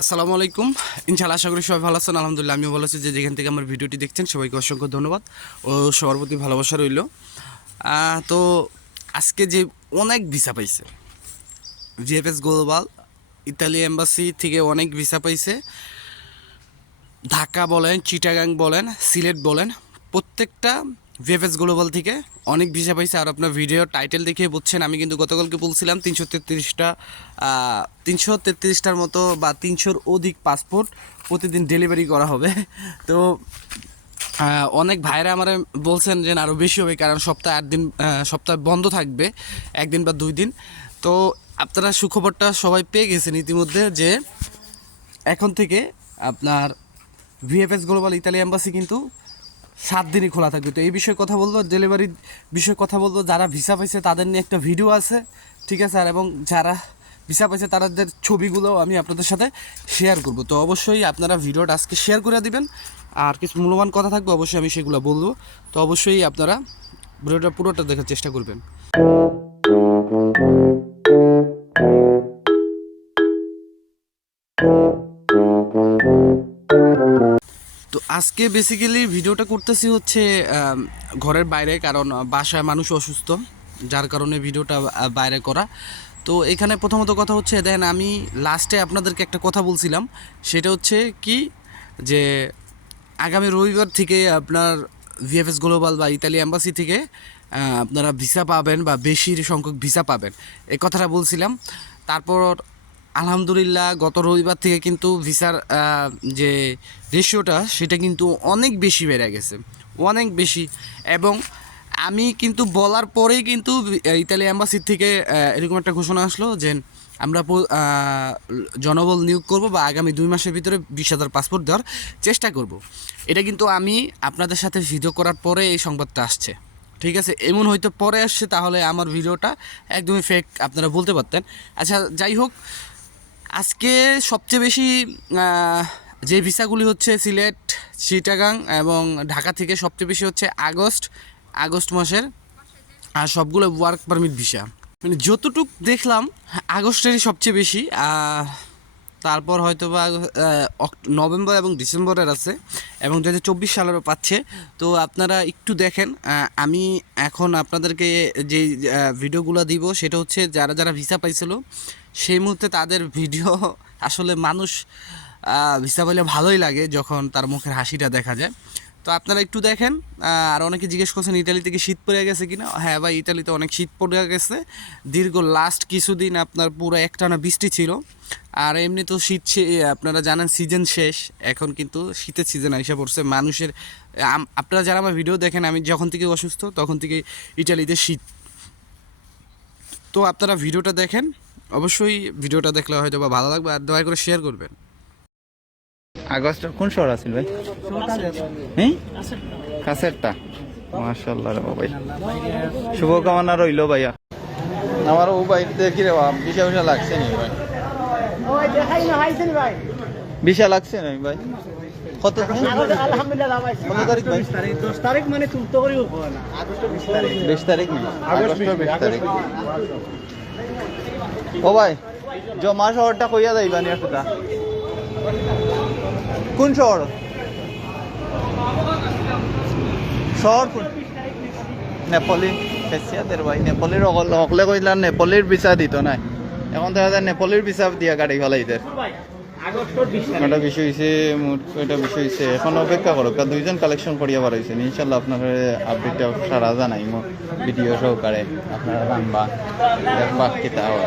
আসসালামু আলাইকুম। ইনশাআল্লাহ আশা করি সবাই ভালো আছেন। আলহামদুলিল্লাহ আমিও ভালো আছি। যে যেখান থেকে আমার ভিডিওটি দেখছেন সবাইকে অসংখ্য ধন্যবাদ ও সবার প্রতি ভালোবাসা রইল। তো আজকে যে অনেক ভিসা পাইছে ভিএফএস গ্লোবাল, ইতালি এম্বাসি থেকে অনেক ভিসা পাইছে। ঢাকা বলেন, চিটাগাং বলেন, সিলেট বলেন, প্রত্যেকটা ভিএফএস গ্লোবাল থেকে অনেক ভিসা পাইছে। আর আপনার ভিডিও টাইটেল দেখে বুঝছেন আমি কিন্তু গতকালকে বলছিলাম 333টার মতো বা 300-র অধিক পাসপোর্ট প্রতিদিন ডেলিভারি করা হবে। তো অনেক ভাইরা আমার বলছেন যে আরও বেশি হবে, কারণ সপ্তাহে 8 দিন সপ্তাহ বন্ধ থাকবে, 1 দিন বা 2 দিন। তো আপনারা সুখবরটা সবাই পেয়ে গেছেন ইতিমধ্যে যে এখন থেকে আপনার ভিএফএস গ্লোবাল ইতালি এম্বাসি কিন্তু 7 দিনই খোলা থাকবে। তো এই বিষয়ে কথা বলবো, ডেলিভারির বিষয়ে কথা বলবো। যারা ভিসা পাইছে তাদের নিয়ে একটা ভিডিও আছে, ঠিক আছে? আর এবং যারা ভিসা পাইছে তাদের ছবিগুলো আমি আপনাদের সাথে শেয়ার করব। তো অবশ্যই আপনারা ভিডিওটা আজকে শেয়ার করে দিবেন। আর কিছু মূল্যবান কথা থাকবে, অবশ্যই আমি সেগুলো বলবো। তো অবশ্যই আপনারা ভিডিওটা পুরোটা দেখার চেষ্টা করবেন। তো আজকে বেসিক্যালি ভিডিওটা করতেছি হচ্ছে ঘরের বাইরে, কারণ বাসায় মানুষ অসুস্থ, যার কারণে ভিডিওটা বাইরে করা। তো এখানে প্রথমত কথা হচ্ছে, দেখেন আমি লাস্টে আপনাদেরকে একটা কথা বলছিলাম, সেটা হচ্ছে কি যে আগামী রবিবার থেকে আপনার ভিএফএস গ্লোবাল বা ইতালি এম্বাসি থেকে আপনারা ভিসা পাবেন বা বেশির সংখ্যক ভিসা পাবেন, এই কথাটা বলছিলাম। তারপর আলহামদুলিল্লাহ গত রবিবার থেকে কিন্তু ভিসার যে রেশিওটা সেটা কিন্তু অনেক বেশি বেড়ে গেছে, অনেক বেশি। এবং আমি কিন্তু বলার পরেই কিন্তু ইতালি অ্যাম্বাসির থেকে এরকম একটা ঘোষণা আসলো যে আমরা জনবল নিয়োগ করব বা আগামী 2 মাসের ভিতরে 20,000 পাসপোর্ট দেওয়ার চেষ্টা করব। এটা কিন্তু আমি আপনাদের সাথে ভিডিও করার পরে এই সংবাদটা আসছে, ঠিক আছে? এমন হয়তো পরে আসছে, তাহলে আমার ভিডিওটা একদমই ফেক আপনারা বলতে পারতেন। আচ্ছা, যাই হোক, আজকে সবচেয়ে বেশি যে ভিসাগুলি হচ্ছে সিলেট, চিটাগাং এবং ঢাকা থেকে সবচেয়ে বেশি হচ্ছে আগস্ট মাসের, আর সবগুলো ওয়ার্ক পারমিট ভিসা। মানে যতটুক দেখলাম আগস্টেরই সবচেয়ে বেশি, তারপর হয়তো বা নভেম্বর এবং ডিসেম্বরের আছে, এবং 2024 সালেরও পাচ্ছে। তো আপনারা একটু দেখেন, আমি এখন আপনাদেরকে যে ভিডিওগুলো দিব সেটা হচ্ছে যারা যারা ভিসা পাইছিল সেই মুহূর্তে তাদের ভিডিও। আসলে মানুষ ভিসা পাইলে ভালোই লাগে যখন তার মুখের হাসিটা দেখা যায়। তো আপনারা একটু দেখেন। আর অনেকে জিজ্ঞেস করছেন ইতালিতে কি শীত পড়ে গেছে কিনা। হ্যাঁ ভাই, ইতালিতে অনেক শীত পড়ে গেছে। দীর্ঘ লাস্ট কিছুদিন আপনার পুরো একটানা বৃষ্টি ছিল। আর এমনি তো শীত আপনারা জানেন সিজন শেষ, এখন কিন্তু শীতের সিজন এসে পড়ছে। মানুষের আপনারা যারা আমার ভিডিও দেখেন, আমি যখন থেকে অসুস্থ তখন থেকে ইটালিতে শীত। তো আপনারা ভিডিওটা দেখেন, অবশ্যই ভিডিওটা দেখলে হয়তো বা ভালো লাগবে, আর দয়া করে শেয়ার করবেন। আগস্টের কোন শহর আছিল ভাই? হ্যাঁ, কাছেরটা। মাশাআল্লাহ রে ভাই, শুভকামনা রইল ভাইয়া। আমার ও ভাই দেখি রে বাপ, বিশা লাগছে নি ভাই? বিশা লাগছে না ভাই? কত? আলহামদুলিল্লাহ ভাই, কত তারিখ ভাই? 10 তারিখ মানে তুলতে করি না, আগস্টের 20 তারিখ। 20 তারিখ না, আগস্টের 20 তারিখ। ও ভাই, জমা শহরটা কইয়া যাইবা নি একটা? কোন শহর? শহর কোন? নেপালি ফেসিয়াদের ভাই, নেপালির অকলে কইলাম নেপালির ভিসা দিত না, এখন দেখা যায় নেপালির ভিসা দিয়া গাড়ি ফেলাইদের। একটা বিষয় হয়েছে, এটা বিষয় হয়েছে, এখন অপেক্ষা করো, 2জন কালেকশন করিয়া বার হয়েছেন। ইনশাল্লাহ আপনার আপডেটটা সারা জানাই ভিডিও সহকারে, আপনারা জানবা দেখবা কিতা হয়।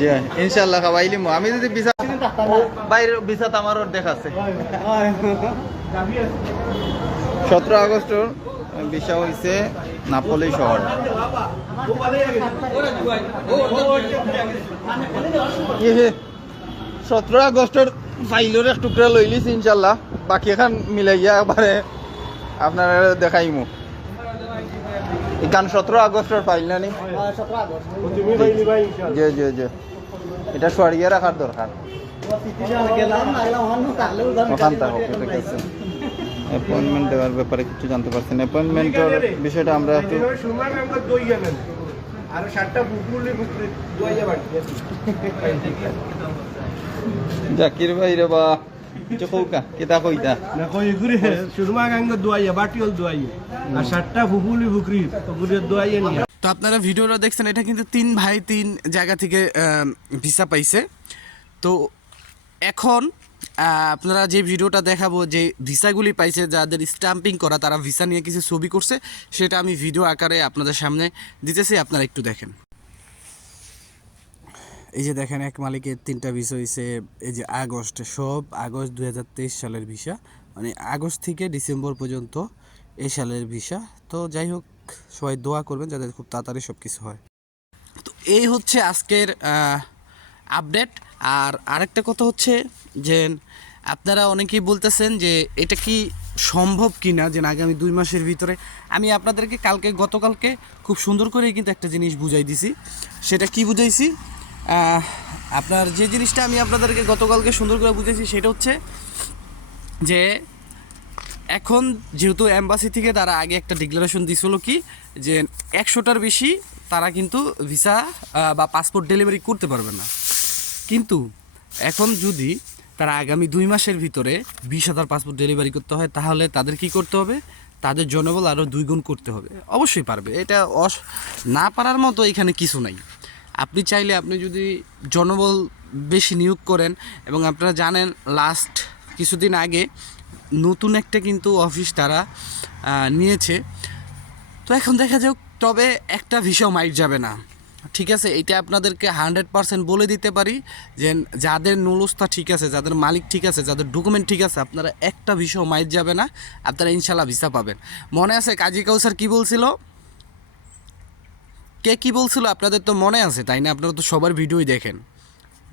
জি ইনশাল্লাহ খাবাইলি। আমি যদি ভিসা বাইরের ভিসা তো আমার দেখাচ্ছে 17 আগস্ট ভিসা হয়েছে নাপোলি শহর। 17 আগস্টের ফাইলের এক টুকরা লইলিস ইনশাল্লাহ, বাকি এখন মিলাইয়া একবারে আপনার দেখাইমু। এখান 17 আগস্টের ফাইল না নি? জি জি জি, এটা সরিয়ে রাখার দরকার। অ্যাপয়েন্টমেন্ট দেওয়ার ব্যাপারে কিছু জানতে পারছেন? অ্যাপয়েন্টমেন্টের বিষয়টা আমরা একটু আর 7টা বুকুলি বুকুলি দুয়াইয়া বাড়ি জাকির ভাই রে বা কিছু কৌকা কিতা কইতা না কই ঘুরে সুরমা গাঙ্গ দুয়াইয়া বাটিল দুয়াইয়া আর 7টা বুকুলি বুকরি ঘুরে দুয়াইয়া নিয়া তো আপনারা ভিডিওটা দেখছেন, এটা কিন্তু 3 ভাই 3 জায়গা থেকে ভিসা পাইছে। তো এখন আপনারা যে ভিডিওটা দেখাবো, যে ভিসাগুলি পাইছে, যাদের স্ট্যাম্পিং করা, তারা ভিসা নিয়ে কিছু ছবি করছে, সেটা আমি ভিডিও আকারে আপনাদের সামনে দিতেছি, আপনারা একটু দেখেন। এই যে দেখেন, এক মালিকের 3টা ভিসা হয়েছে, এই যে আগস্টে, সব আগস্ট 2023 সালের ভিসা, মানে আগস্ট থেকে ডিসেম্বর পর্যন্ত এই সালের ভিসা। তো যাই হোক, সবাই দোয়া করবেন যাদের খুব তাড়াতাড়ি সব কিছু হয়। তো এই হচ্ছে আজকের আপডেট। আর আরেকটা কথা হচ্ছে যে আপনারা অনেকেই বলতেছেন যে এটা কি সম্ভব কি না, যে আগামী 2 মাসের ভিতরে। আমি আপনাদেরকে গতকালকে খুব সুন্দর করে কিন্তু একটা জিনিস বুঝাই দিছি। সেটা কি বুঝাইছি, আপনার যে জিনিসটা আমি আপনাদেরকে গতকালকে সুন্দর করে বুঝাইছি, সেটা হচ্ছে যে এখন যেহেতু এম্বাসি থেকে তারা আগে একটা ডিক্লারেশন দিছিল কি, যে 100টার বেশি তারা কিন্তু ভিসা বা পাসপোর্ট ডেলিভারি করতে পারবে না। কিন্তু এখন যদি তারা আগামী 2 মাসের ভিতরে 20,000 পাসপোর্ট ডেলিভারি করতে হয়, তাহলে তাদের কি করতে হবে, তাদের জনবল আরও 2 গুণ করতে হবে। অবশ্যই পারবে, এটা না পারার মতো এখানে কিছু নাই। আপনি চাইলে, আপনি যদি জনবল বেশি নিয়োগ করেন, এবং আপনারা জানেন লাস্ট কিছুদিন আগে নতুন একটা কিন্তু অফিস তারা নিয়েছে। তো এখন দেখা যাক, তবে একটা ভিসাও মাইট যাবে না, ঠিক আছে? এটা আপনাদেরকে 100% বলে দিতে পারি যে যাদের নুলস্থা ঠিক আছে, যাদের মালিক ঠিক আছে, যাদের ডকুমেন্ট ঠিক আছে, আপনারা একটা ভিসাও মাইট যাবে না, আপনারা ইনশাল্লাহ ভিসা পাবেন। মনে আছে কাজী কাউসার কি বলছিল, কে কি বলছিল? আপনাদের তো মনে আছে, তাই না? আপনারা তো সবার ভিডিওই দেখেন,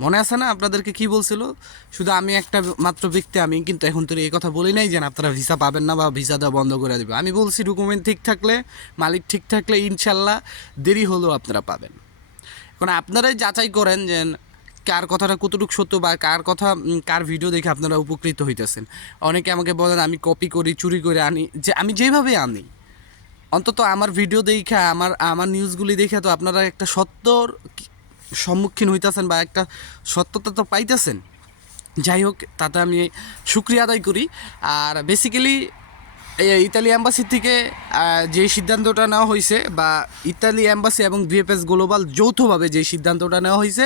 মনে আছে না আপনাদেরকে কি বলছিল? শুধু আমি একটা মাত্র ব্যক্তি, আমি কিন্তু এখন তো এই কথা বলি নাই যে আপনারা ভিসা পাবেন না বা ভিসা দেওয়া বন্ধ করে দেবে। আমি বলছি ডকুমেন্ট ঠিক থাকলে, মালিক ঠিক থাকলে ইনশাল্লাহ দেরি হলেও আপনারা পাবেন। কারণ আপনারাই যাচাই করেন যে কার কথাটা কতটুকু সত্য, বা কার ভিডিও দেখে আপনারা উপকৃত হইতেছেন। অনেকে আমাকে বলেন আমি কপি করি, চুরি করে আনি, যে আমি যেভাবে আনি, অন্তত আমার ভিডিও দেখে, আমার নিউজগুলি দেখে তো আপনারা একটা সত্যর সম্মুখীন হইতেছেন, বা একটা সত্যতা তো পাইতেছেন। যাই হোক, তাতে আমি শুকরিয়া আদায় করি। আর বেসিক্যালি ইতালি অ্যাম্বাসি থেকে যে সিদ্ধান্তটা নেওয়া হয়েছে, বা ইতালি অ্যাম্বাসি এবং ভিএফএস গ্লোবাল যৌথভাবে যে সিদ্ধান্তটা নেওয়া হয়েছে,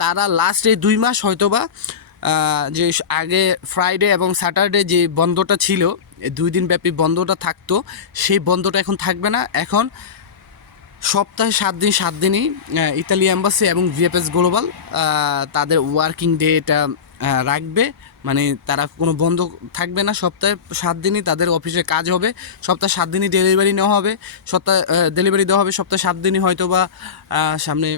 তারা লাস্ট এই 2 মাস হয়তোবা যে আগে ফ্রাইডে এবং স্যাটারডে যে বন্ধটা ছিল, 2 দিন ব্যাপী বন্ধটা থাকতো, সেই বন্ধটা এখন থাকবে না। এখন সপ্তাহে 7 দিনই ইতালি অ্যাম্বাসি এবং ভিএফএস গ্লোবাল তাদের ওয়ার্কিং ডে এটা রাখবে, মানে তারা কোনো বন্ধ থাকবে না। সপ্তাহে 7 দিনই তাদের অফিসে কাজ হবে, সপ্তাহে 7 দিনই ডেলিভারি নেওয়া হবে, ডেলিভারি দেওয়া হবে, সপ্তাহে 7 দিনই হয়তো বা সামনে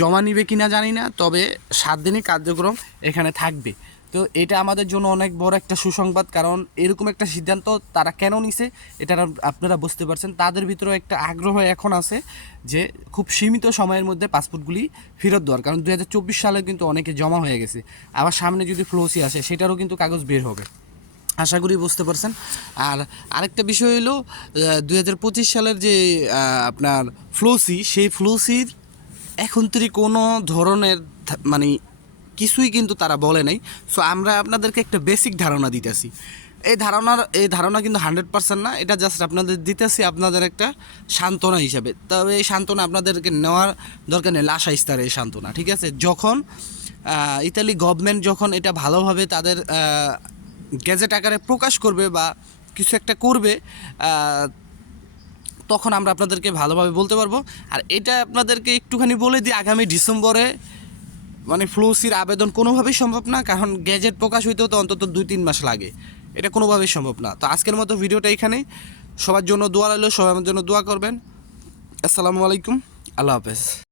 জমা নিবে কিনা জানি না, তবে 7 দিনই কার্যক্রম এখানে থাকবে। তো এটা আমাদের জন্য অনেক বড় একটা সুসংবাদ, কারণ এরকম একটা সিদ্ধান্ত তারা কেন নিছে এটা আপনারা বুঝতে পারছেন। তাদের ভিতরে একটা আগ্রহ এখন আছে যে খুব সীমিত সময়ের মধ্যে পাসপোর্টগুলি ফেরত দেওয়ার, কারণ 2024 সালে কিন্তু অনেকে জমা হয়ে গেছে। আবার সামনে যদি ফ্লোসি আসে, সেটারও কিন্তু কাগজ বের হবে, আশা করি বুঝতে পারছেন। আর আরেকটা বিষয় হলো 2025 সালের যে আপনার ফ্লোসি, সেই ফ্লোসির এখন থেকে কোনো ধরনের মানে কিছুই কিন্তু তারা বলে নাই। সো আমরা আপনাদেরকে একটা বেসিক ধারণা দিতেছি। এই ধারণা কিন্তু 100% না, এটা জাস্ট আপনাদের দিতেছি আপনাদের একটা সান্ত্বনা হিসাবে। তবে এই সান্ত্বনা আপনাদেরকে নেওয়ার দরকার নেই, লাশ আইস্তার এই সান্ত্বনা, ঠিক আছে? যখন ইতালি গভর্নমেন্ট যখন এটা ভালোভাবে তাদের গেজেট আকারে প্রকাশ করবে বা কিছু একটা করবে, তখন আমরা আপনাদেরকে ভালোভাবে বলতে পারবো। আর এটা আপনাদেরকে একটুখানি বলে দিই, আগামী ডিসেম্বরে মানে ফ্লোসির আবেদন কোনোভাবেই সম্ভব না, কারণ গ্যাজেট প্রকাশ হইতেও তো অন্তত 2-3 মাস লাগে, এটা কোনোভাবেই সম্ভব না। তো আজকের মতো ভিডিওটা এখানেই, সবার জন্য দোয়া রইল, সবাই আমার জন্য দোয়া করবেন। আসসালামু আলাইকুম, আল্লাহ হাফেজ।